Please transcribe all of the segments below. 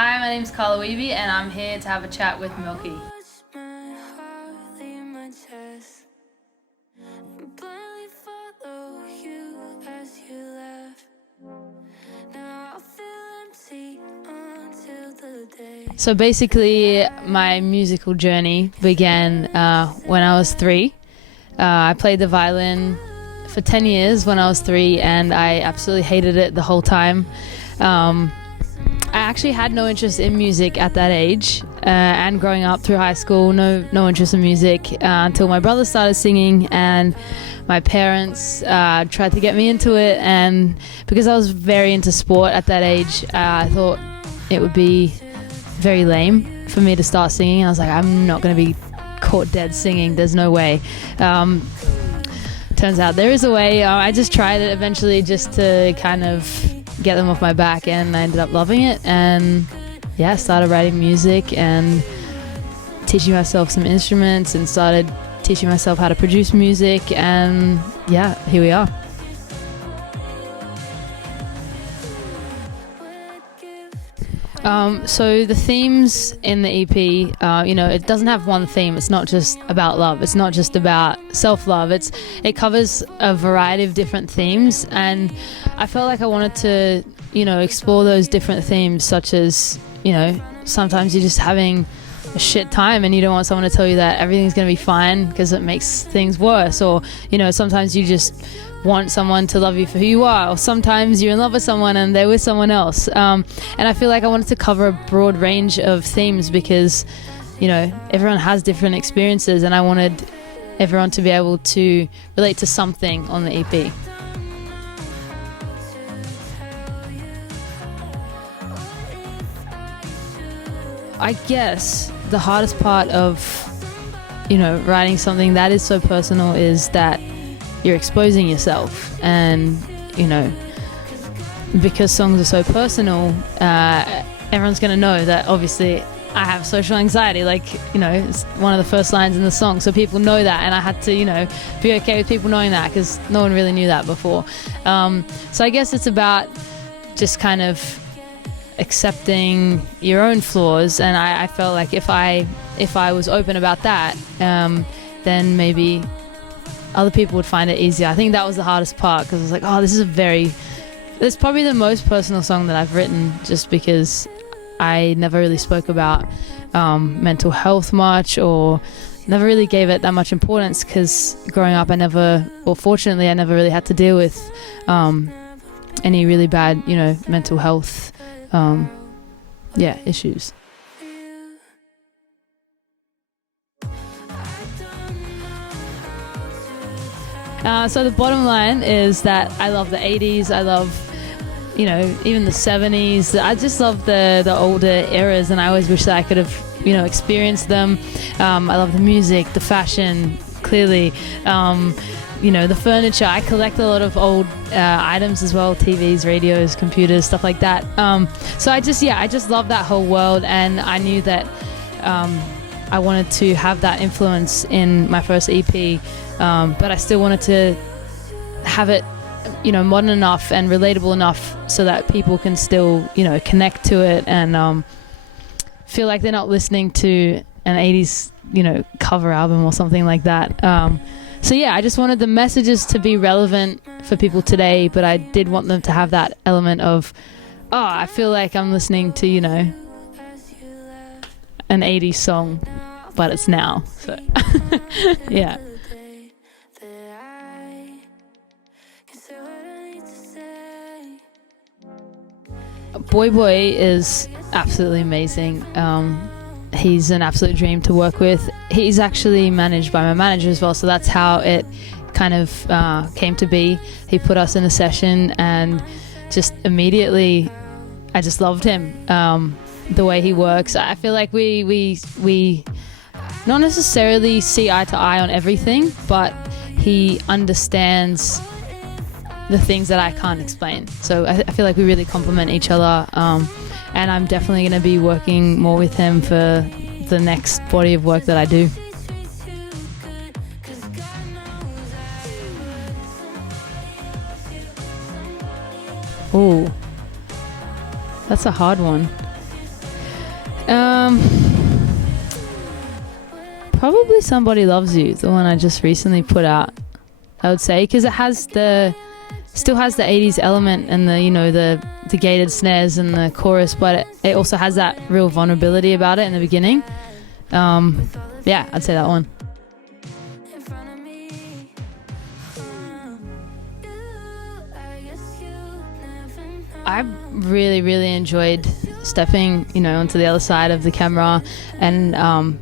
Hi, my name's Carla Wehbe and I'm here to have a chat with Milky. So basically, my musical journey began when I was 3. I played the violin for 10 years when I was 3, and I absolutely hated it the whole time. I actually had no interest in music at that age, and growing up through high school, no interest in music until my brother started singing, and my parents tried to get me into it. And because I was very into sport at that age, I thought it would be very lame for me to start singing. I was like, I'm not going to be caught dead singing. There's no way. Turns out there is a way. I just tried it eventually just to kind of get them off my back, and I ended up loving it, and yeah, started writing music and teaching myself some instruments and started teaching myself how to produce music, and yeah, here we are. So the themes in the EP, it doesn't have one theme. It's not just about love. It's not just about self-love. It covers a variety of different themes, and I felt like I wanted to, explore those different themes, such as, sometimes you're just having a shit time and you don't want someone to tell you that everything's going to be fine because it makes things worse, or, sometimes you just want someone to love you for who you are, or sometimes you're in love with someone and they're with someone else, and I feel like I wanted to cover a broad range of themes because everyone has different experiences, and I wanted everyone to be able to relate to something on the EP. I guess the hardest part of writing something that is so personal is that you're exposing yourself, and because songs are so personal, everyone's going to know that obviously I have social anxiety, it's one of the first lines in the song, so people know that, and I had to be okay with people knowing that because no one really knew that before. So I guess it's about just kind of accepting your own flaws, and I felt like if I was open about that, then maybe other people would find it easier. I think that was the hardest part, because I was like, it's probably the most personal song that I've written, just because I never really spoke about mental health much, or never really gave it that much importance, because growing up fortunately I never really had to deal with any really bad mental health issues. So the bottom line is that I love the 80s, I love, even the 70s. I just love the older eras, and I always wish that I could have, experienced them. I love the music, the fashion, clearly, the furniture. I collect a lot of old items as well, TVs, radios, computers, stuff like that. So I just love that whole world, and I knew that I wanted to have that influence in my first EP. But I still wanted to have it, modern enough and relatable enough so that people can still, connect to it and feel like they're not listening to an 80s, cover album or something like that. So yeah, I just wanted the messages to be relevant for people today, but I did want them to have that element of, I feel like I'm listening to, an 80s song, but it's now. So yeah. Boy is absolutely amazing. He's an absolute dream to work with. He's actually managed by my manager as well, so that's how it kind of came to be. He put us in a session, and just immediately I just loved him. The way he works, I feel like we not necessarily see eye to eye on everything, but he understands the things that I can't explain. So I feel like we really complement each other, and I'm definitely going to be working more with him for the next body of work that I do. Ooh, that's a hard one. Probably Somebody Loves You, the one I just recently put out, I would say, because it still has the 80s element and the gated snares and the chorus, but it also has that real vulnerability about it in the beginning. Yeah, I'd say that one. I really, really enjoyed stepping, onto the other side of the camera and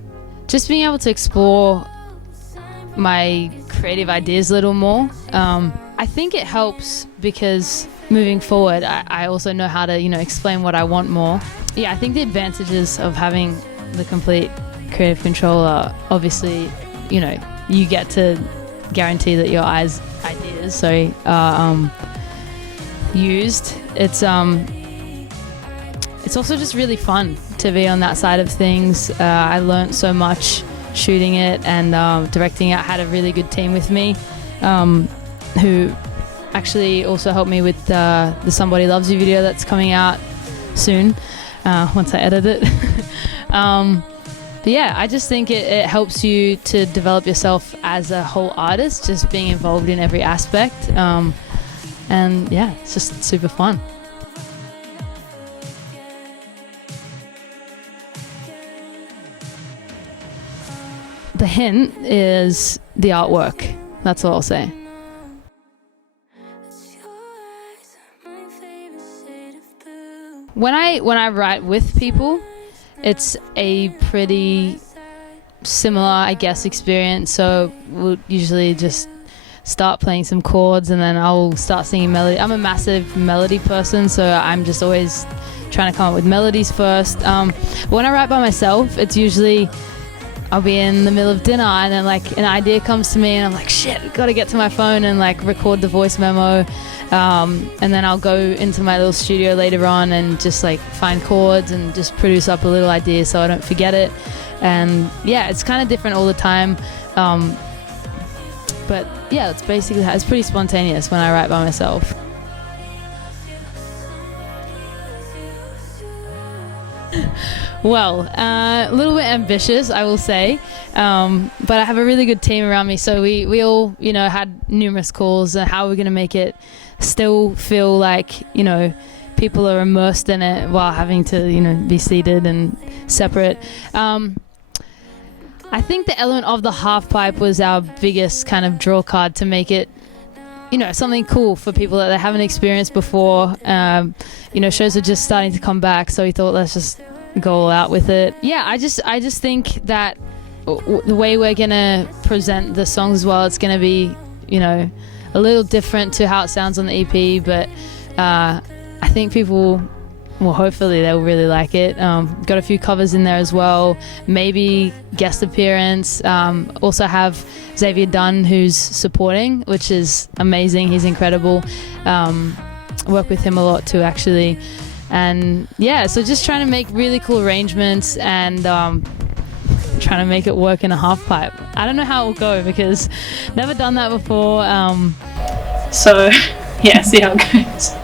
just being able to explore my creative ideas a little more. I think it helps because moving forward, I also know how to, explain what I want more. Yeah, I think the advantages of having the complete creative control are obviously, you get to guarantee that your ideas are used. It's also just really fun to be on that side of things. I learned so much shooting it and directing it. I had a really good team with me who actually also helped me with the Somebody Loves You video that's coming out soon once I edit it. But yeah, I just think it helps you to develop yourself as a whole artist, just being involved in every aspect. And yeah, it's just super fun. The hint is the artwork. That's all I'll say. When I write with people, it's a pretty similar, I guess, experience. So we'll usually just start playing some chords and then I'll start singing melody. I'm a massive melody person, so I'm just always trying to come up with melodies first. When I write by myself, it's usually I'll be in the middle of dinner and then like an idea comes to me and I'm like, shit, gotta get to my phone and like record the voice memo. And then I'll go into my little studio later on and just like find chords and just produce up a little idea so I don't forget it. And yeah, it's kind of different all the time. But yeah, it's pretty spontaneous when I write by myself. Well, a little bit ambitious, I will say, but I have a really good team around me. So we all, had numerous calls on how we're going to make it still feel like, people are immersed in it while having to, be seated and separate. I think the element of the half pipe was our biggest kind of draw card to make it, something cool for people that they haven't experienced before. Shows are just starting to come back, so we thought let's just go all out with it. Yeah, I just think that the way we're gonna present the songs as well, it's gonna be, a little different to how it sounds on the EP, but I think people, well, hopefully they'll really like it. Got a few covers in there as well, maybe guest appearance. Also have Xavier Dunn, who's supporting, which is amazing. He's incredible. Work with him a lot too, actually. And yeah, so just trying to make really cool arrangements and trying to make it work in a half pipe. I don't know how it will go because never done that before. So yeah, see how it goes.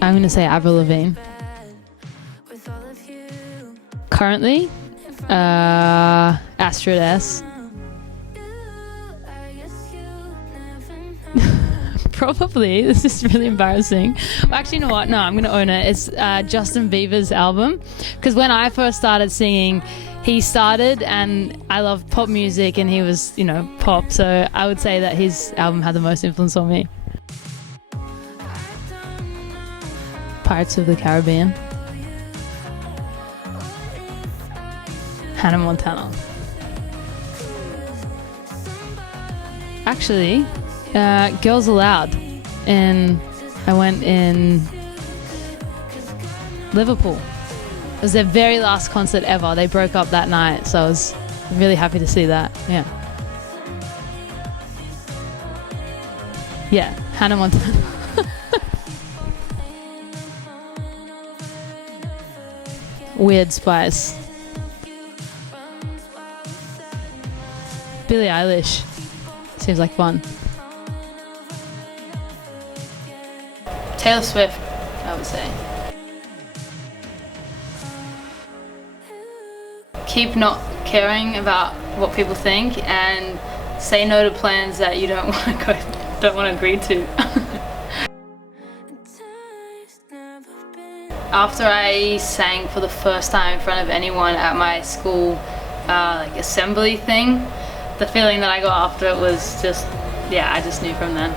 I'm going to say Avril Lavigne. Currently, Astrid S. Probably. This is really embarrassing. Well, actually, you know what? No, I'm going to own it. It's Justin Bieber's album. Because when I first started singing, he started and I loved pop music and he was, pop. So I would say that his album had the most influence on me. Pirates of the Caribbean. Hannah Montana. Actually, Girls Aloud. And I went in Liverpool. It was their very last concert ever. They broke up that night, so I was really happy to see that. Yeah. Yeah, Hannah Montana. Weird Spice. Billie Eilish. Seems like fun. Taylor Swift, I would say. Keep not caring about what people think and say no to plans that you don't want to agree to. After I sang for the first time in front of anyone at my school assembly thing, the feeling that I got after it was just, yeah, I just knew from then.